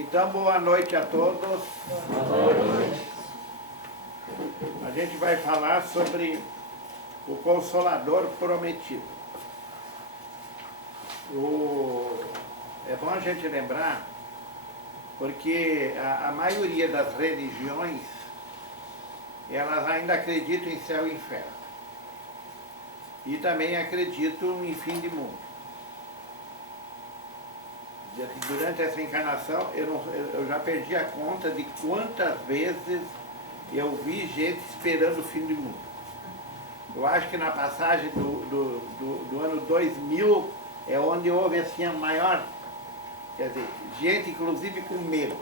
Então, boa noite a todos. Boa noite. A gente vai falar sobre o Consolador Prometido. É bom a gente lembrar, porque a maioria das religiões, elas ainda acreditam em céu e inferno. E também acreditam em fim de mundo. Durante essa encarnação, eu já perdi a conta de quantas vezes eu vi gente esperando o fim do mundo. Eu acho que na passagem do ano 2000 é onde houve assim a maior, quer dizer, gente inclusive com medo.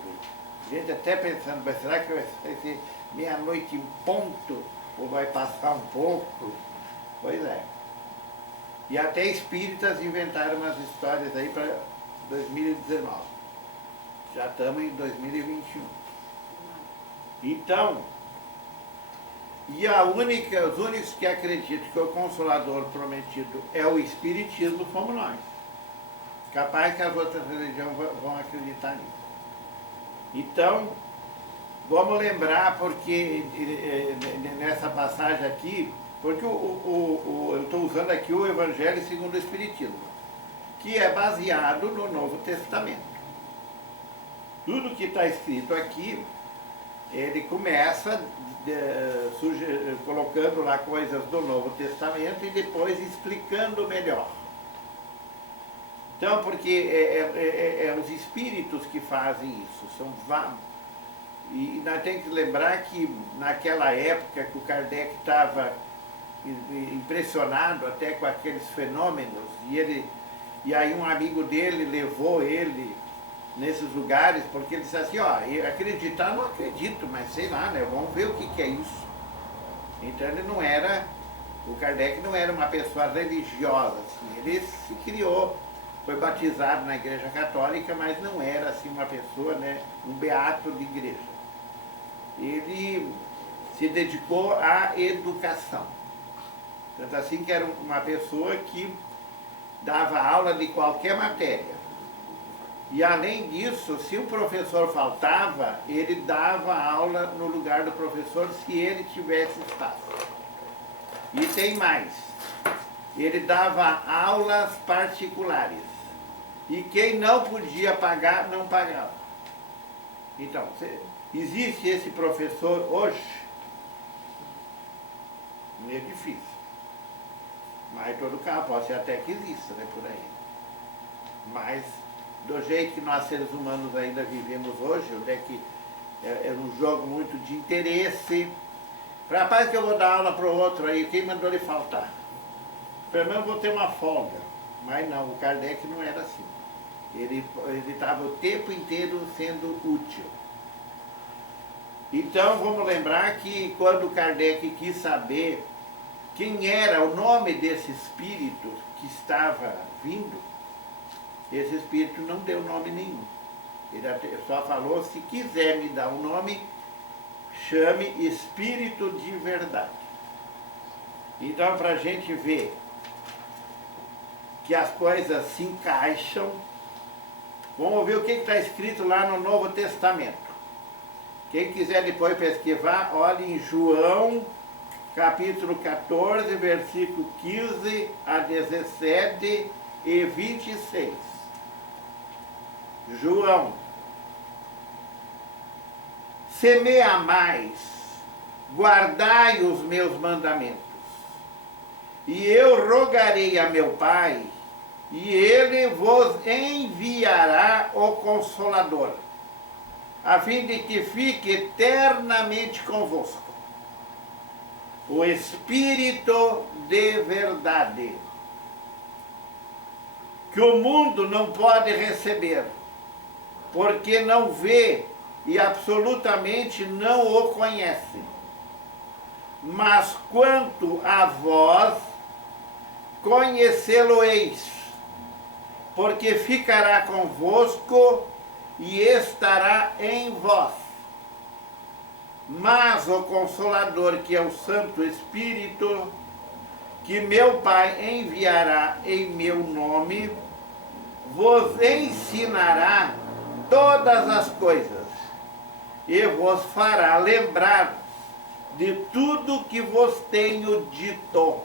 Gente até pensando, mas será que vai ser meia-noite em ponto? Ou vai passar um pouco? Pois é. E até espíritas inventaram umas histórias aí para 2019. Já estamos em 2021. Então, os únicos que acreditam que o Consolador Prometido é o Espiritismo fomos nós. Capaz que as outras religiões vão acreditar nisso. Então, vamos lembrar, porque nessa passagem aqui, porque eu estou usando aqui o Evangelho segundo o Espiritismo, que é baseado no Novo Testamento. Tudo que está escrito aqui, ele começa colocando lá coisas do Novo Testamento e depois explicando melhor. Então, porque os espíritos que fazem isso, e nós temos que lembrar que naquela época que o Kardec estava impressionado até com aqueles fenômenos, e aí um amigo dele levou ele nesses lugares, porque ele disse assim, acreditar não acredito, mas sei lá, né, vamos ver o que é isso. Então o Kardec não era uma pessoa religiosa, assim, ele se criou, foi batizado na Igreja Católica, mas não era assim uma pessoa, né, um beato de igreja. Ele se dedicou à educação. Tanto assim que era uma pessoa que dava aula de qualquer matéria. E além disso, se o professor faltava, ele dava aula no lugar do professor se ele tivesse espaço. E tem mais, ele dava aulas particulares. E quem não podia pagar, não pagava. Então, existe esse professor hoje? Meio difícil. Mas em todo caso, pode ser até que exista, né, por aí. Mas, do jeito que nós seres humanos ainda vivemos hoje, onde é que é um jogo muito de interesse. Rapaz, que eu vou dar aula para o outro aí, quem mandou ele faltar? Pelo menos vou ter uma folga. Mas não, o Kardec não era assim. Ele estava o tempo inteiro sendo útil. Então, vamos lembrar que quando o Kardec quis saber quem era o nome desse espírito que estava vindo, esse espírito não deu nome nenhum. Ele só falou, se quiser me dar um nome, chame Espírito de Verdade. Então, para a gente ver que as coisas se encaixam, vamos ver o que está escrito lá no Novo Testamento. Quem quiser depois pesquisar, olhe em João, capítulo 14, versículo 15 a 17 e 26. João: se me amais, guardai os meus mandamentos, e eu rogarei a meu Pai, e ele vos enviará o Consolador, a fim de que fique eternamente convosco, o Espírito de verdade, que o mundo não pode receber, porque não vê e absolutamente não o conhece. Mas quanto a vós, conhecê-lo-eis, porque ficará convosco e estará em vós. Mas o Consolador, que é o Santo Espírito, que meu Pai enviará em meu nome, vos ensinará todas as coisas e vos fará lembrar de tudo que vos tenho dito.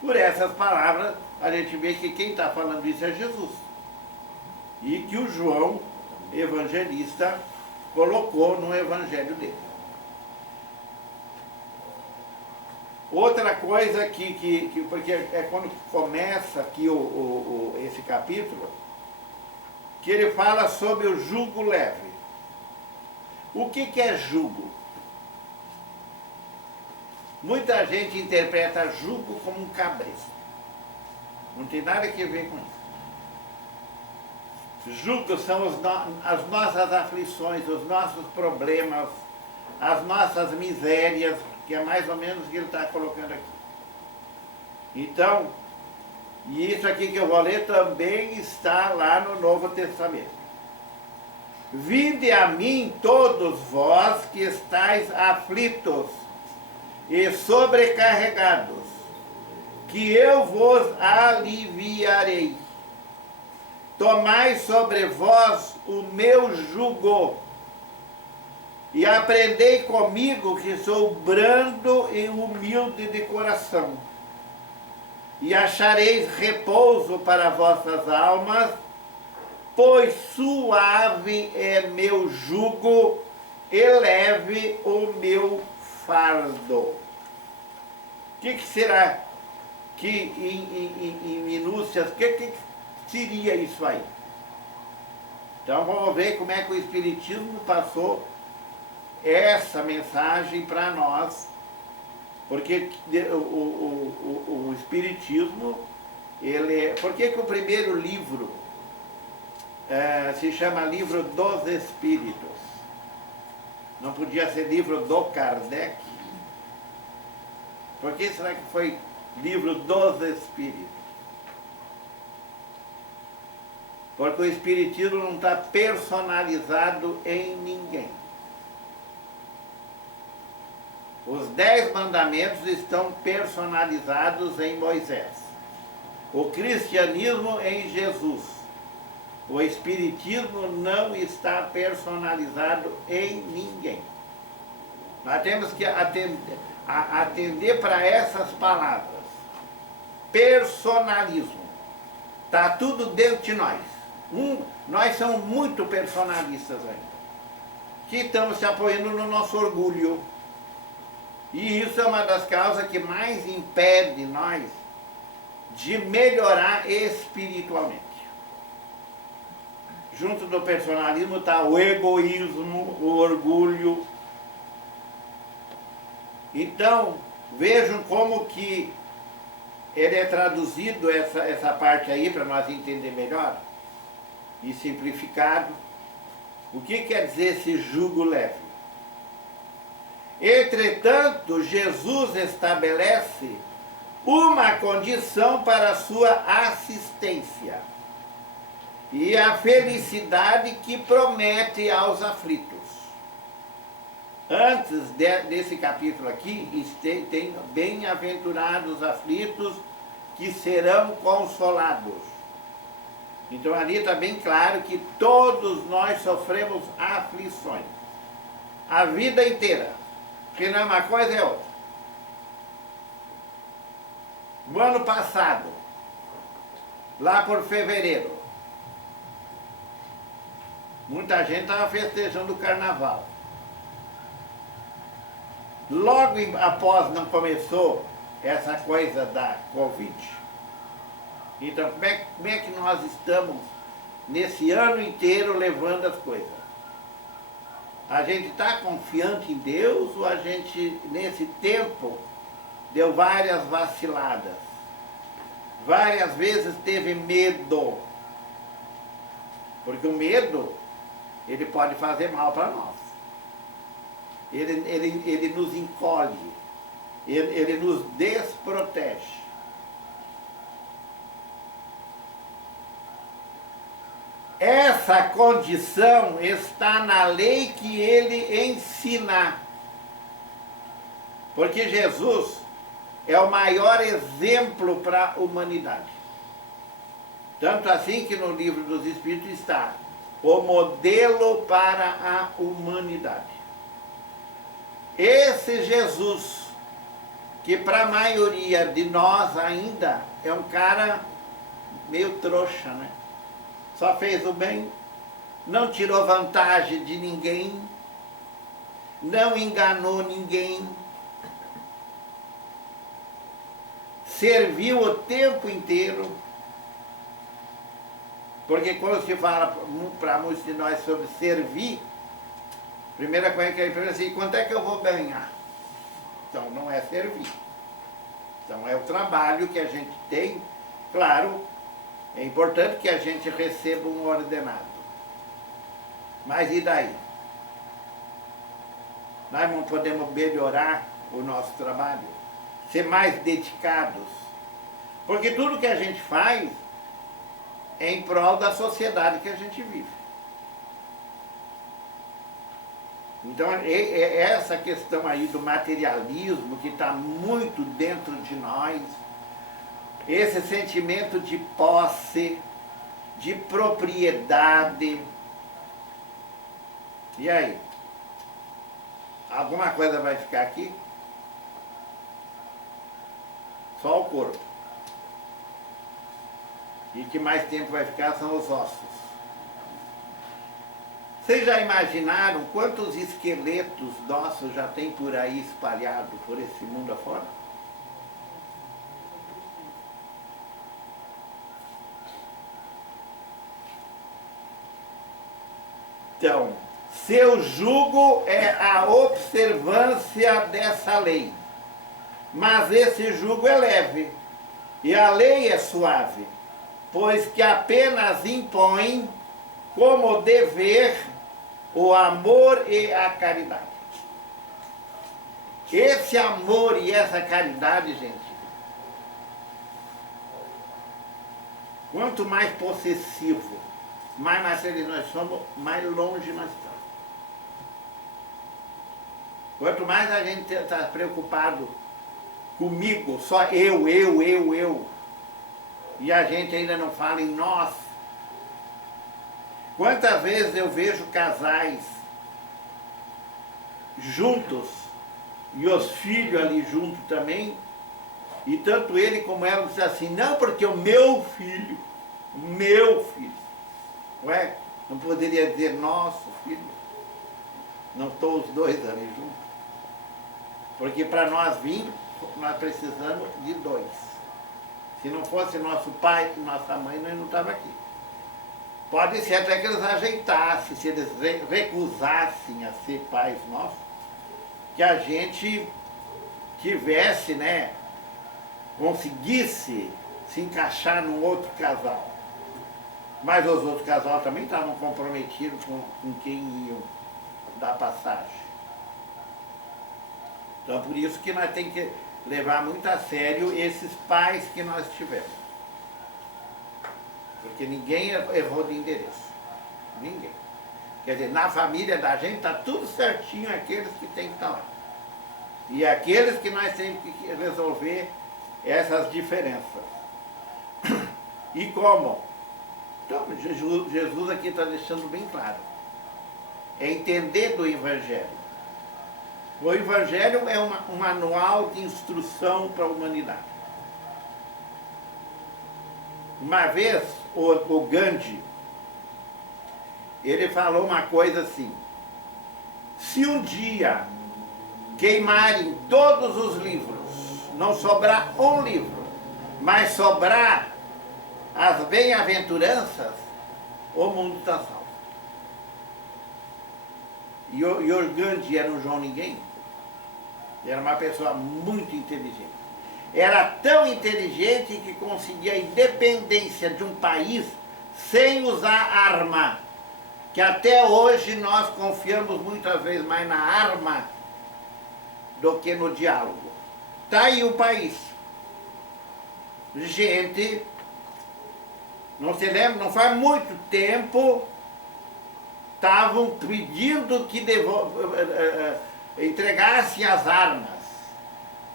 Por essas palavras, a gente vê que quem está falando isso é Jesus. E que o João, evangelista, colocou no evangelho dele. Outra coisa porque é quando começa aqui esse capítulo, que ele fala sobre o jugo leve. O que é jugo? Muita gente interpreta jugo como um cabresto. Não tem nada a ver com isso. Jugo são as nossas aflições, os nossos problemas, as nossas misérias, que é mais ou menos o que ele está colocando aqui. Então, e isso aqui que eu vou ler também está lá no Novo Testamento. Vinde a mim todos vós que estáis aflitos e sobrecarregados, que eu vos aliviarei. Tomai sobre vós o meu jugo, e aprendei comigo, que sou brando e humilde de coração, e achareis repouso para vossas almas, pois suave é meu jugo e leve o meu fardo. O que será que em minúcias, o que seria isso aí? Então vamos ver como é que o Espiritismo passou essa mensagem para nós, porque o Espiritismo, por que o primeiro livro se chama Livro dos Espíritos? Não podia ser livro do Kardec? Por que será que foi Livro dos Espíritos? Porque o Espiritismo não está personalizado em ninguém. Os 10 mandamentos estão personalizados em Moisés. O cristianismo em Jesus. O Espiritismo não está personalizado em ninguém. Nós temos que atender para essas palavras. Personalismo. Está tudo dentro de nós. Nós somos muito personalistas ainda. Que estamos se apoiando no nosso orgulho. E isso é uma das causas que mais impede nós de melhorar espiritualmente. Junto do personalismo está o egoísmo, o orgulho. Então, vejam como que ele é traduzido, essa parte aí, para nós entender melhor, e simplificado. O que quer dizer esse jugo leve? Entretanto, Jesus estabelece uma condição para a sua assistência e a felicidade que promete aos aflitos. Antes desse capítulo aqui, tem bem-aventurados aflitos que serão consolados. Então ali está bem claro que todos nós sofremos aflições. A vida inteira. Que não é uma coisa, é outra. No ano passado, lá por fevereiro, muita gente estava festejando o carnaval. Logo após não começou essa coisa da Covid. Então, como é que nós estamos nesse ano inteiro levando as coisas? A gente está confiante em Deus ou a gente, nesse tempo, deu várias vaciladas? Várias vezes teve medo. Porque o medo, ele pode fazer mal para nós. Ele nos encolhe, ele nos desprotege. Essa condição está na lei que ele ensina. Porque Jesus é o maior exemplo para a humanidade. Tanto assim que no livro dos Espíritos está o modelo para a humanidade. Esse Jesus, que para a maioria de nós ainda é um cara meio trouxa, né? Só fez o bem, não tirou vantagem de ninguém, não enganou ninguém, serviu o tempo inteiro, porque quando se fala para muitos de nós sobre servir, a primeira coisa que ele pergunta assim, quanto é que eu vou ganhar? Então não é servir. Então é o trabalho que a gente tem, claro, é importante que a gente receba um ordenado. Mas e daí? Nós não podemos melhorar o nosso trabalho, ser mais dedicados, porque tudo que a gente faz é em prol da sociedade que a gente vive. Então, é essa questão aí do materialismo que está muito dentro de nós, esse sentimento de posse, de propriedade. E aí? Alguma coisa vai ficar aqui? Só o corpo. E que mais tempo vai ficar são os ossos. Vocês já imaginaram quantos esqueletos nossos já tem por aí espalhados por esse mundo afora? Então, seu jugo é a observância dessa lei. Mas esse jugo é leve, e a lei é suave, pois que apenas impõe como dever o amor e a caridade. Esse amor e essa caridade, gente, quanto mais possessivo, mais materialista nós somos, mais longe nós estamos. Quanto mais a gente está preocupado comigo, só eu, e a gente ainda não fala em nós. Quantas vezes eu vejo casais juntos, e os filhos ali junto também, e tanto ele como ela dizem assim, não, porque o meu filho, ué, não poderia dizer nosso filho, não estão os dois ali juntos, porque para nós vir, nós precisamos de dois. Se não fosse nosso pai e nossa mãe, nós não estávamos aqui. Pode ser até que eles ajeitassem, se eles recusassem a ser pais nossos, que a gente tivesse, né, conseguisse se encaixar num outro casal. Mas os outros casais também estavam comprometidos com quem iam dar passagem. Então por isso que nós temos que levar muito a sério esses pais que nós tivemos. Porque ninguém errou de endereço. Ninguém. Quer dizer, na família da gente está tudo certinho aqueles que tem que estar lá. E aqueles que nós temos que resolver essas diferenças. E como? Então, Jesus aqui está deixando bem claro. É entender do Evangelho. O Evangelho é um manual de instrução para a humanidade. Uma vez, o Gandhi, ele falou uma coisa assim, se um dia queimarem todos os livros, não sobrar um livro, mas sobrar as bem-aventuranças, o mundo está salvo. E o Gandhi era um João Ninguém, era uma pessoa muito inteligente. Era tão inteligente que conseguia a independência de um país sem usar arma. Que até hoje nós confiamos muitas vezes mais na arma do que no diálogo. Está aí o país. Gente, não se lembra, não faz muito tempo, estavam pedindo que entregassem as armas.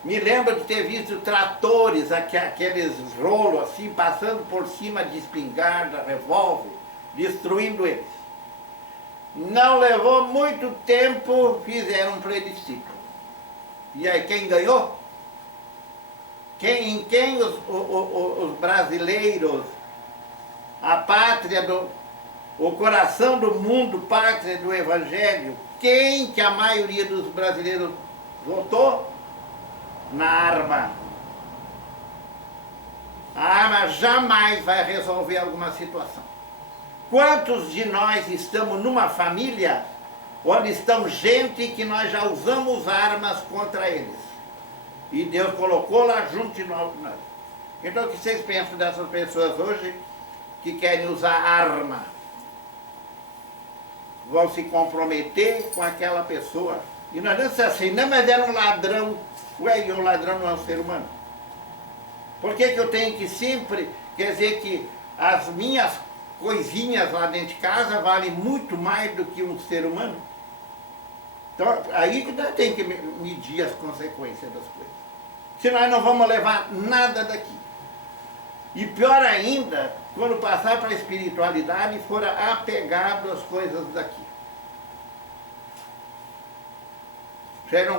Me lembro de ter visto tratores, aqueles rolos assim, passando por cima de espingarda, revólver, destruindo eles. Não levou muito tempo, fizeram um plebiscito. E aí quem ganhou? Em quem os brasileiros, a pátria, o coração do mundo, pátria do Evangelho, quem que a maioria dos brasileiros votou? Na arma. A arma jamais vai resolver alguma situação. Quantos de nós estamos numa família onde estão gente que nós já usamos armas contra eles? E Deus colocou lá junto de nós. Então o que vocês pensam dessas pessoas hoje que querem usar arma? Vão se comprometer com aquela pessoa. E nós não dizemos assim, não, mas era um ladrão. Ué, e um ladrão não é um ser humano? Por que eu tenho que sempre, quer dizer que as minhas coisinhas lá dentro de casa valem muito mais do que um ser humano? Então, aí que nós temos que medir as consequências das coisas. Senão nós não vamos levar nada daqui. E pior ainda, quando passar para a espiritualidade, for apegado às coisas daqui. Você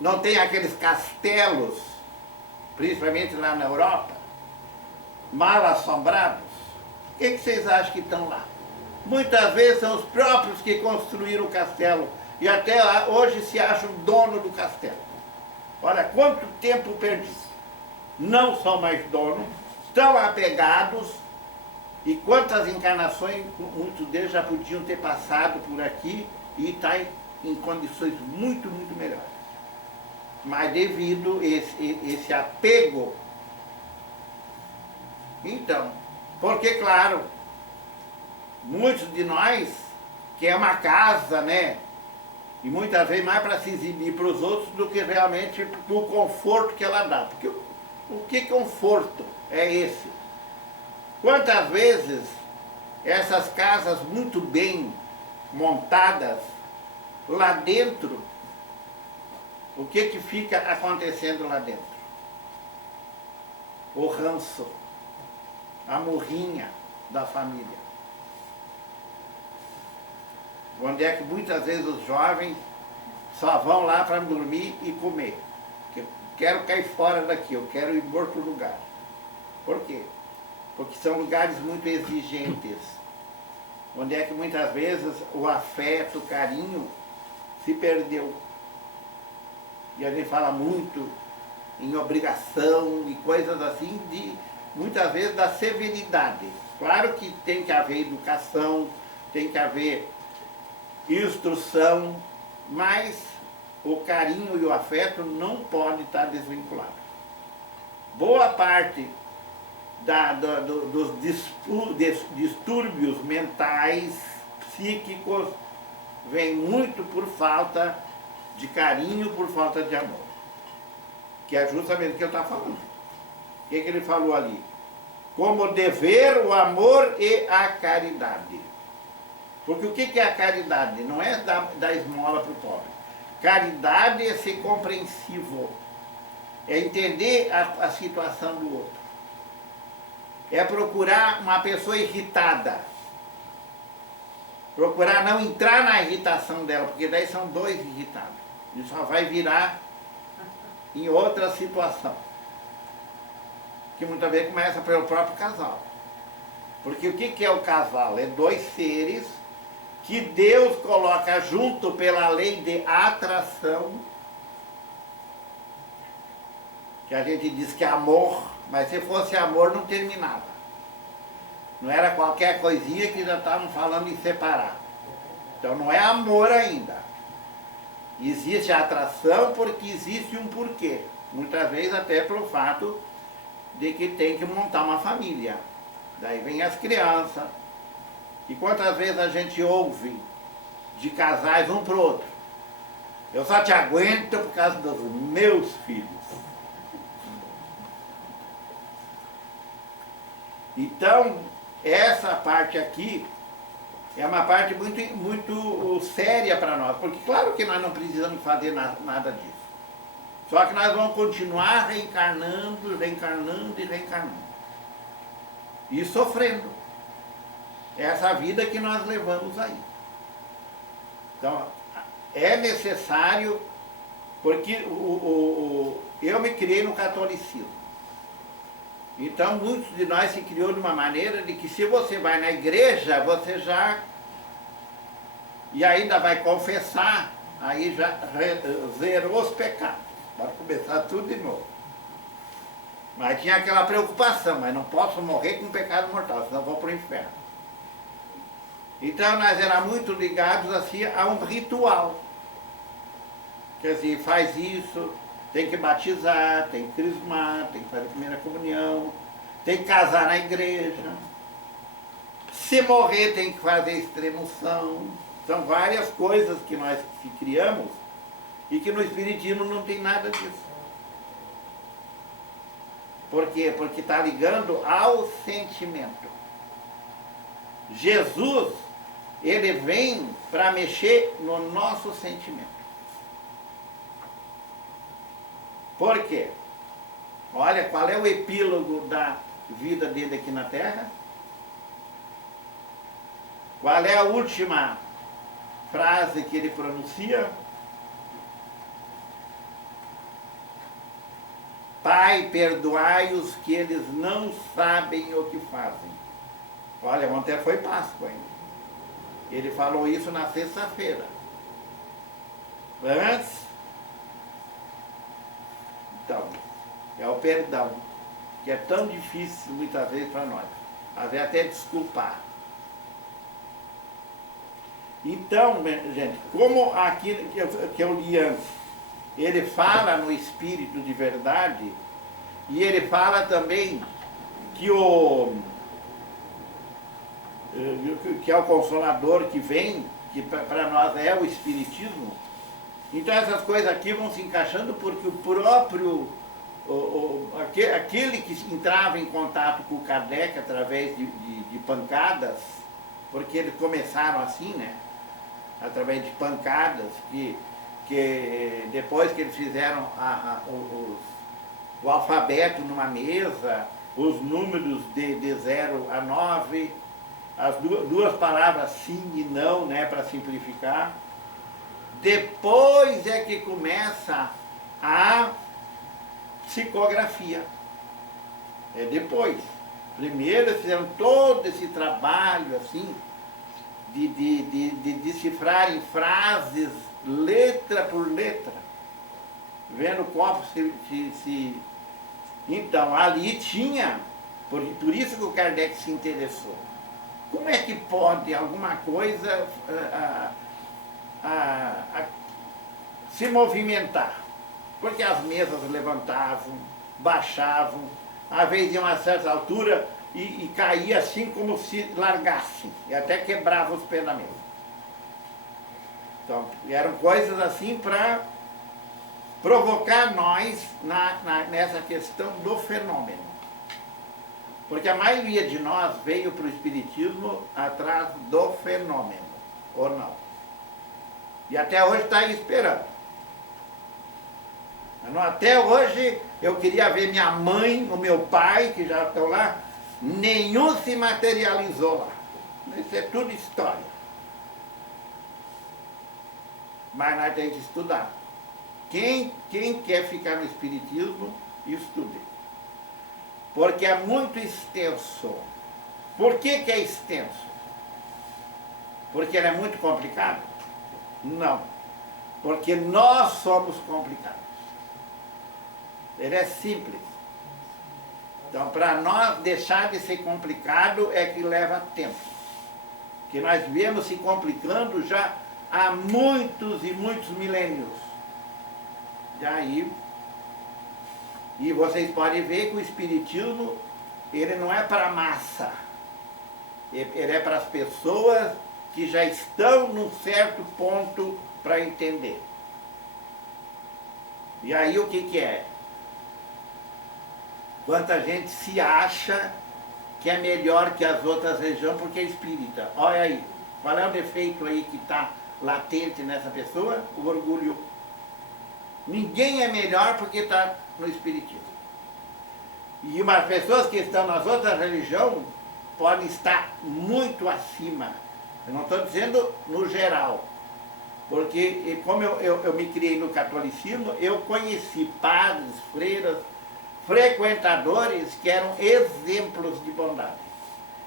não tem aqueles castelos, principalmente lá na Europa, mal assombrados? O que vocês acham que estão lá? Muitas vezes são os próprios que construíram o castelo e até lá, hoje se acham dono do castelo. Olha quanto tempo perdido. Não são mais donos, estão apegados, e quantas encarnações muitos deles já podiam ter passado por aqui e está em condições muito, muito melhores. Mas devido a esse apego. Então, porque claro, muitos de nós quer uma casa, né? E muitas vezes mais para se exibir para os outros do que realmente para o conforto que ela dá. Porque o que conforto é esse? Quantas vezes essas casas muito bem montadas, lá dentro, o que fica acontecendo lá dentro? O ranço, a morrinha da família. Onde é que muitas vezes os jovens só vão lá para dormir e comer. Eu quero cair fora daqui, eu quero ir para outro lugar. Por quê? Porque são lugares muito exigentes. Onde é que muitas vezes o afeto, o carinho se perdeu. E a gente fala muito em obrigação e coisas assim, muitas vezes da severidade. Claro que tem que haver educação, tem que haver instrução, mas o carinho e o afeto não pode estar desvinculado. Boa parte dos distúrbios mentais, psíquicos, vem muito por falta de carinho, por falta de amor. Que é justamente o que eu estava falando. O que ele falou ali? Como dever o amor e a caridade. Porque o que é a caridade? Não é dar esmola para o pobre. Caridade é ser compreensivo. É entender a situação do outro. É procurar uma pessoa irritada. Procurar não entrar na irritação dela, porque daí são dois irritados. E só vai virar em outra situação. Que muitas vezes começa pelo próprio casal. Porque o que é o casal? É dois seres que Deus coloca junto pela lei de atração, que a gente diz que é amor, mas se fosse amor não terminava. Não era qualquer coisinha que já estavam falando em separar. Então não é amor ainda. Existe a atração porque existe um porquê. Muitas vezes até pelo fato de que tem que montar uma família. Daí vem as crianças. E quantas vezes a gente ouve de casais um para o outro? Eu só te aguento por causa dos meus filhos. Então, essa parte aqui é uma parte muito séria para nós. Porque claro que nós não precisamos fazer nada disso. Só que nós vamos continuar reencarnando, reencarnando e reencarnando. E sofrendo. Essa vida que nós levamos aí. Então, é necessário, porque eu me criei no catolicismo. Então, muitos de nós se criou de uma maneira de que se você vai na igreja, você já... E ainda vai confessar, aí já zerou os pecados. Vai começar tudo de novo. Mas tinha aquela preocupação, mas não posso morrer com pecado mortal, senão vou para o inferno. Então nós éramos muito ligados assim a um ritual. Quer dizer, faz isso, tem que batizar, tem que crismar, tem que fazer a primeira comunhão, tem que casar na igreja. Se morrer tem que fazer extremunção. São várias coisas que nós criamos e que no Espiritismo não tem nada disso. Por quê? Porque está ligando ao sentimento. Jesus, ele vem para mexer no nosso sentimento. Por quê? Olha, qual é o epílogo da vida dele aqui na Terra? Qual é a última frase que ele pronuncia? Pai, perdoai-os que eles não sabem o que fazem. Olha, ontem foi Páscoa ainda. Ele falou isso na sexta-feira. Antes, então, é o perdão, que é tão difícil muitas vezes para nós. Às vezes até desculpar. Então, gente, como aqui que eu li antes, ele fala no Espírito de verdade, e ele fala também que que é o Consolador que vem, que para nós é o Espiritismo. Então essas coisas aqui vão se encaixando porque o próprio, aquele que entrava em contato com o Kardec através de pancadas, porque eles começaram assim, né? Através de pancadas, que depois que eles fizeram o alfabeto numa mesa, os números de 0 a 9, as duas palavras sim e não, né, para simplificar. Depois é que começa a psicografia. É depois. Primeiro eles fizeram todo esse trabalho assim, de decifrarem frases, letra por letra, vendo como se... Então, ali tinha, por isso que o Kardec se interessou. Como é que pode alguma coisa se movimentar? Porque as mesas levantavam, baixavam, às vezes em uma certa altura e caía assim como se largasse, e até quebrava os pés da mesa. Então, eram coisas assim para provocar nós nessa questão do fenômeno. Porque a maioria de nós veio para o Espiritismo atrás do fenômeno, ou não. E até hoje está aí esperando. Até hoje eu queria ver minha mãe, o meu pai, que já estão lá, nenhum se materializou lá. Isso é tudo história. Mas nós temos que estudar. Quem quer ficar no Espiritismo, estude. Porque é muito extenso. Por que é extenso? Porque ele é muito complicado? Não. Porque nós somos complicados. Ele é simples. Então, para nós deixar de ser complicado é que leva tempo. Que nós viemos se complicando já há muitos e muitos milênios. E aí, e vocês podem ver que o Espiritismo, ele não é para a massa. Ele é para as pessoas que já estão num certo ponto para entender. E aí o que é? Quanta gente se acha que é melhor que as outras religiões porque é espírita. Olha aí, qual é o defeito aí que está latente nessa pessoa? O orgulho. Ninguém é melhor porque está no Espiritismo. E umas pessoas que estão nas outras religiões podem estar muito acima. Eu não estou dizendo no geral. Porque como eu me criei no catolicismo, eu conheci padres, freiras, frequentadores que eram exemplos de bondade.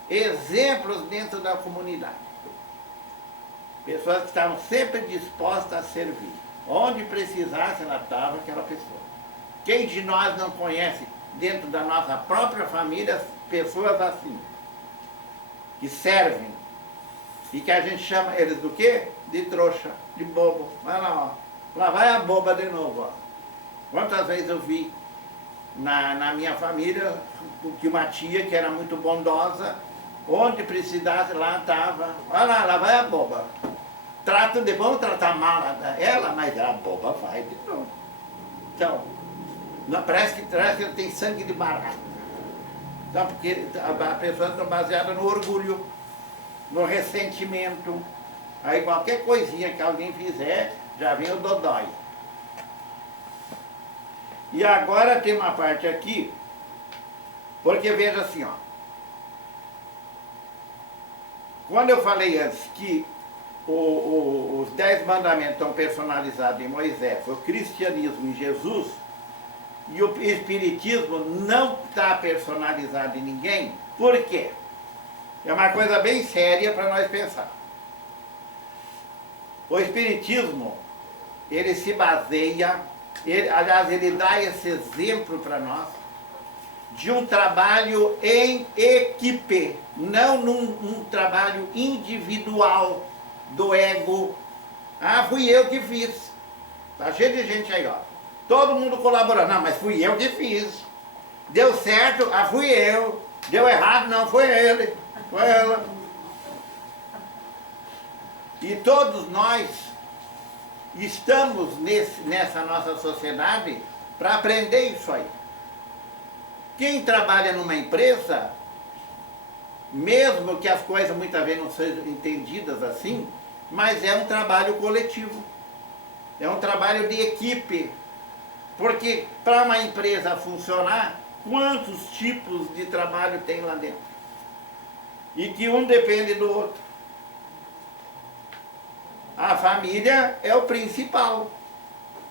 Exemplos dentro da comunidade. Pessoas que estavam sempre dispostas a servir. Onde precisasse, ela estava aquela pessoa. Quem de nós não conhece, dentro da nossa própria família, pessoas assim, que servem, e que a gente chama eles do quê? De trouxa, de bobo. Vai lá, ó. Lá vai a boba de novo, ó. Quantas vezes eu vi na minha família, que uma tia que era muito bondosa, onde precisasse, lá estava. Olha lá, lá vai a boba. Vamos tratar mal ela, mas a boba vai de novo. Então, não, parece que tem sangue de barata. Então, porque as pessoas estão baseadas no orgulho, no ressentimento. Aí qualquer coisinha que alguém fizer, já vem o dodói. E agora tem uma parte aqui, porque veja assim, ó. Quando eu falei antes que os 10 mandamentos estão personalizados em Moisés, o cristianismo em Jesus, e o espiritismo não está personalizado em ninguém, por quê? É uma coisa bem séria para nós pensar. O espiritismo, ele se baseia, aliás, ele dá esse exemplo para nós, de um trabalho em equipe, não num trabalho individual do ego. Ah, fui eu que fiz. Tá cheio de gente aí, ó. Todo mundo colaborando. Não, mas fui eu que fiz. Deu certo, ah, fui eu. Deu errado, não, foi ele. Foi ela. E todos nós estamos nessa nossa sociedade para aprender isso aí. Quem trabalha numa empresa, mesmo que as coisas muitas vezes não sejam entendidas assim, mas é um trabalho coletivo, é um trabalho de equipe, porque para uma empresa funcionar, quantos tipos de trabalho tem lá dentro? E que um depende do outro. A família é o principal.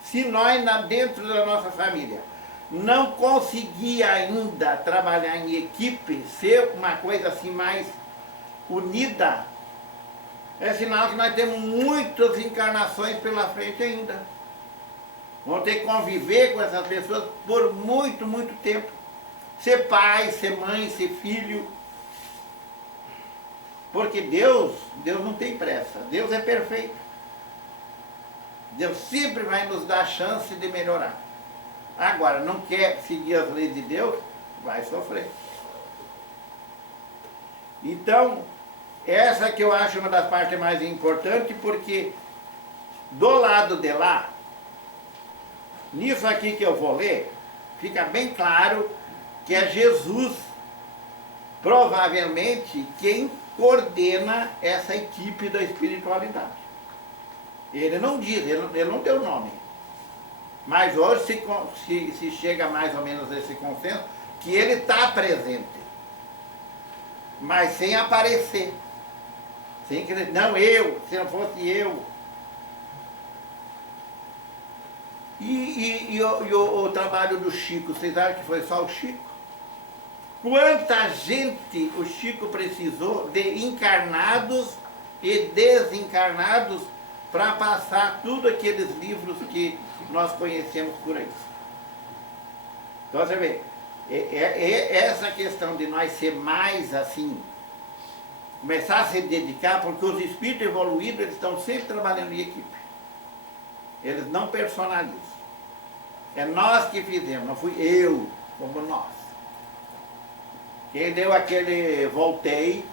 Se nós, dentro da nossa família, não conseguir ainda trabalhar em equipe, ser uma coisa assim mais unida, é sinal que nós temos muitas encarnações pela frente ainda. Vamos ter que conviver com essas pessoas por muito, muito tempo. Ser pai, ser mãe, ser filho. Porque Deus não tem pressa. Deus é perfeito. Deus sempre vai nos dar a chance de melhorar. Agora, não quer seguir as leis de Deus, vai sofrer. Então, essa que eu acho uma das partes mais importantes, porque do lado de lá, nisso aqui que eu vou ler, fica bem claro que é Jesus, provavelmente, quem coordena essa equipe da espiritualidade. Ele não diz, ele não deu nome. Mas hoje se chega mais ou menos a esse consenso que ele está presente, mas sem aparecer. Sem querer, não eu, se não fosse eu. E o trabalho do Chico, vocês acham que foi só o Chico? Quanta gente o Chico precisou de encarnados e desencarnados para passar tudo aqueles livros que nós conhecemos por aí. Então você vê, essa questão de nós ser mais assim, começar a se dedicar, porque os espíritos evoluídos, eles estão sempre trabalhando em equipe. Eles não personalizam. É nós que fizemos, não fui eu, como nós. Quem deu aquele voltei,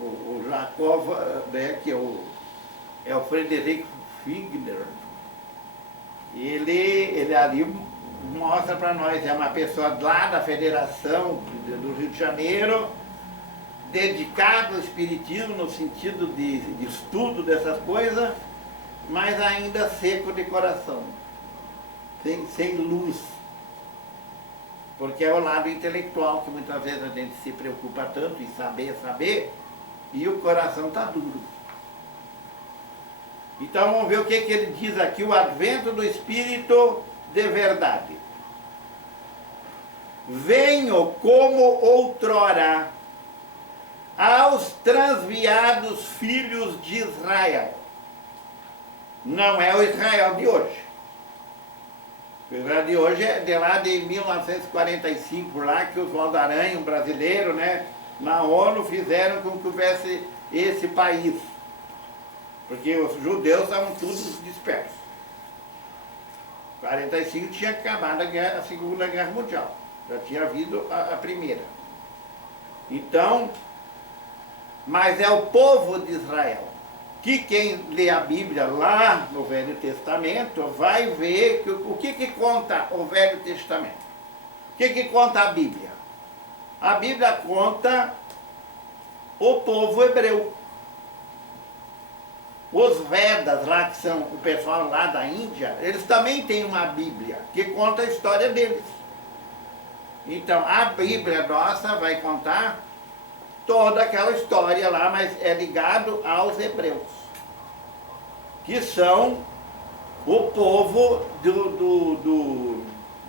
o Jacob, né, que é o Frederico Figner, ele ali mostra para nós, é uma pessoa lá da Federação do Rio de Janeiro, dedicado ao espiritismo no sentido de estudo dessas coisas, mas ainda seco de coração, sem luz. Porque é o lado intelectual que muitas vezes a gente se preocupa tanto em saber, e o coração está duro. Então vamos ver o que ele diz aqui, o advento do Espírito de verdade. Venho como outrora aos transviados filhos de Israel. Não é o Israel de hoje. O Israel de hoje é de lá de 1945, lá que os Valdaranho, um brasileiro, né, na ONU fizeram com que houvesse esse país. Porque os judeus estavam todos dispersos. Em 1945 tinha acabado a Segunda Guerra Mundial. Já tinha havido a primeira. Então, mas é o povo de Israel. Que quem lê a Bíblia lá no Velho Testamento vai ver o que conta o Velho Testamento. O que conta a Bíblia? A Bíblia conta o povo hebreu. Os Vedas lá, que são o pessoal lá da Índia, eles também têm uma Bíblia que conta a história deles. Então, a Bíblia nossa vai contar toda aquela história lá, mas é ligado aos hebreus, que são o povo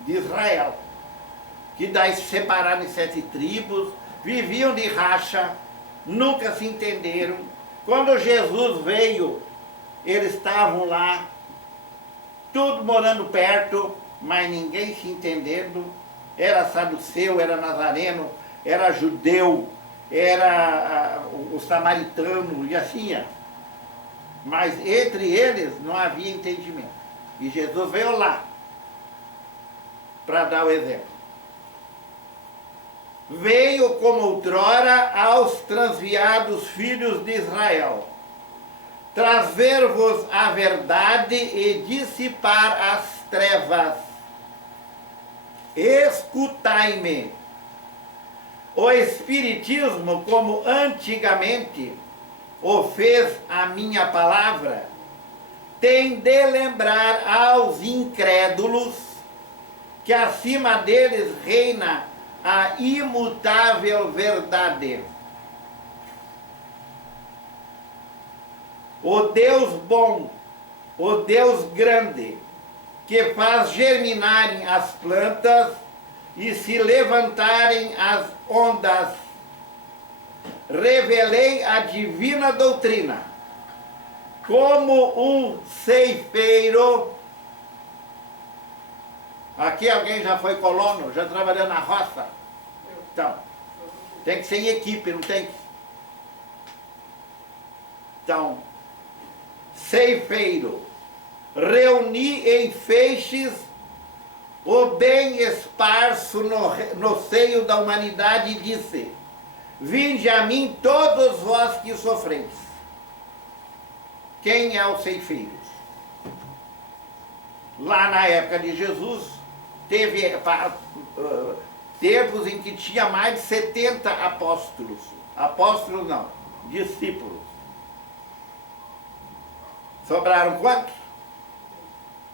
de Israel, que daí se separaram em 7 tribos, viviam de racha, nunca se entenderam. Quando Jesus veio, eles estavam lá, tudo morando perto, mas ninguém se entendendo. Era saduceu, era nazareno, era judeu, era o samaritano e assim ia. Mas entre eles não havia entendimento. E Jesus veio lá para dar o exemplo. Veio como outrora aos transviados filhos de Israel, trazer-vos a verdade e dissipar as trevas. Escutai-me. O Espiritismo, como antigamente o fez a minha palavra, tem de lembrar aos incrédulos que acima deles reina a imutável verdade. O Deus bom, o Deus grande, que faz germinarem as plantas e se levantarem as ondas. Revelei a divina doutrina como um ceifeiro. Aqui alguém já foi colono, já trabalhou na roça? Então, tem que ser em equipe, não tem que... Então, ceifeiro, reuni em feixes o bem esparso no seio da humanidade e disse: vinde a mim todos vós que sofreis. Quem é o ceifeiro? Lá na época de Jesus, teve tempos em que tinha mais de 70 apóstolos. Apóstolos não, discípulos. Sobraram quantos?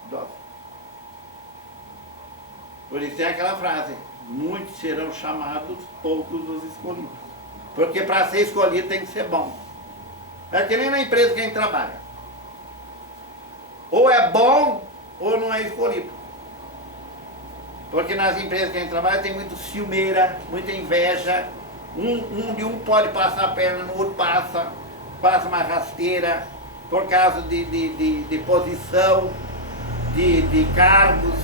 12. Por isso tem aquela frase: muitos serão chamados, poucos os escolhidos. Porque para ser escolhido tem que ser bom. É que nem na empresa que a gente trabalha. Ou é bom, ou não é escolhido. Porque nas empresas que a gente trabalha tem muito ciumeira, muita inveja. Um pode passar a perna, no outro passa uma rasteira, por causa de posição, de cargos.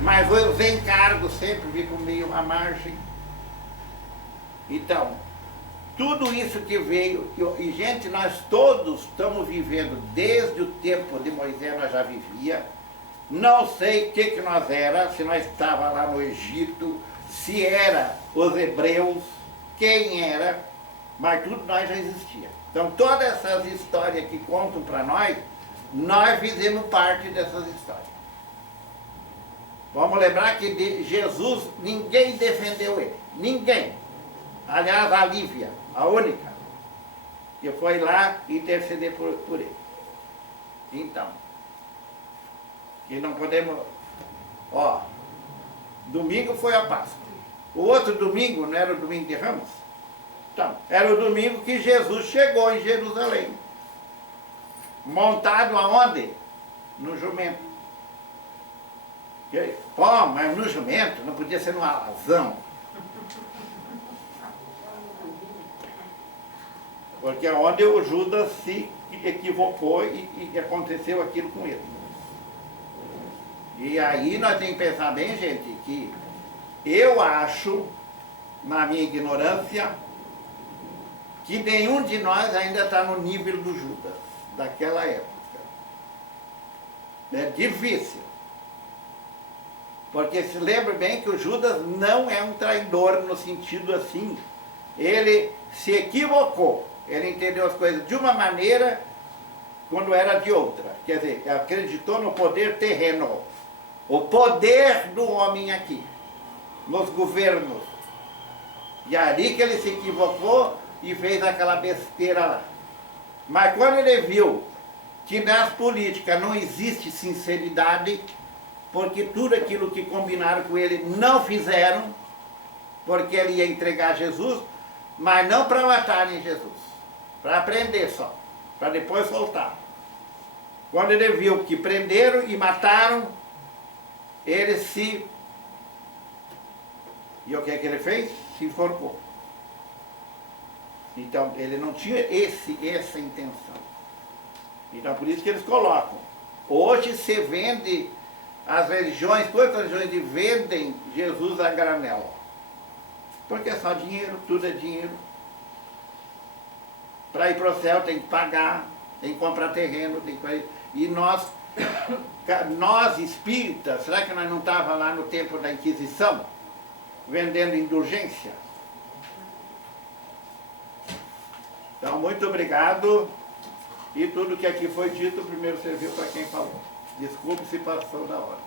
Mas os encargos sempre ficam meio à margem. Então, tudo isso que veio, e gente, nós todos estamos vivendo, desde o tempo de Moisés nós já vivia. Não sei o que nós era, se nós estávamos lá no Egito, se era os hebreus, quem era, mas tudo nós já existia. Então todas essas histórias que contam para nós fizemos parte dessas histórias. Vamos lembrar que de Jesus ninguém defendeu ele, ninguém. Aliás, a Lívia, a única, que foi lá interceder por ele. Então, que não podemos... Ó, domingo foi a Páscoa. O outro domingo não era o domingo de Ramos? Então, era o domingo que Jesus chegou em Jerusalém. Montado aonde? No jumento. Pô, mas no jumento não podia ser no alazão. Porque é onde o Judas se equivocou e aconteceu aquilo com ele. E aí nós temos que pensar bem, gente, que eu acho, na minha ignorância, que nenhum de nós ainda está no nível do Judas, daquela época. É difícil. Porque se lembre bem que o Judas não é um traidor no sentido assim. Ele se equivocou. Ele entendeu as coisas de uma maneira quando era de outra. Quer dizer, acreditou no poder terreno. O poder do homem aqui. Nos governos. E ali que ele se equivocou e fez aquela besteira lá. Mas quando ele viu que nas políticas não existe sinceridade, porque tudo aquilo que combinaram com ele não fizeram, porque ele ia entregar Jesus, mas não para matarem Jesus, para prender só, para depois soltar. Quando ele viu que prenderam e mataram, ele se... E o que é que ele fez? Se enforcou. Então, ele não tinha essa intenção. Então, por isso que eles colocam. Hoje se vende as religiões, todas as religiões vendem Jesus a granel. Porque é só dinheiro, tudo é dinheiro. Para ir para o céu tem que pagar, tem que comprar terreno, tem que... E nós espíritas, será que nós não estávamos lá no tempo da Inquisição, vendendo indulgência? Então, muito obrigado. E tudo que aqui foi dito, primeiro serviu para quem falou. Desculpe se passou da hora.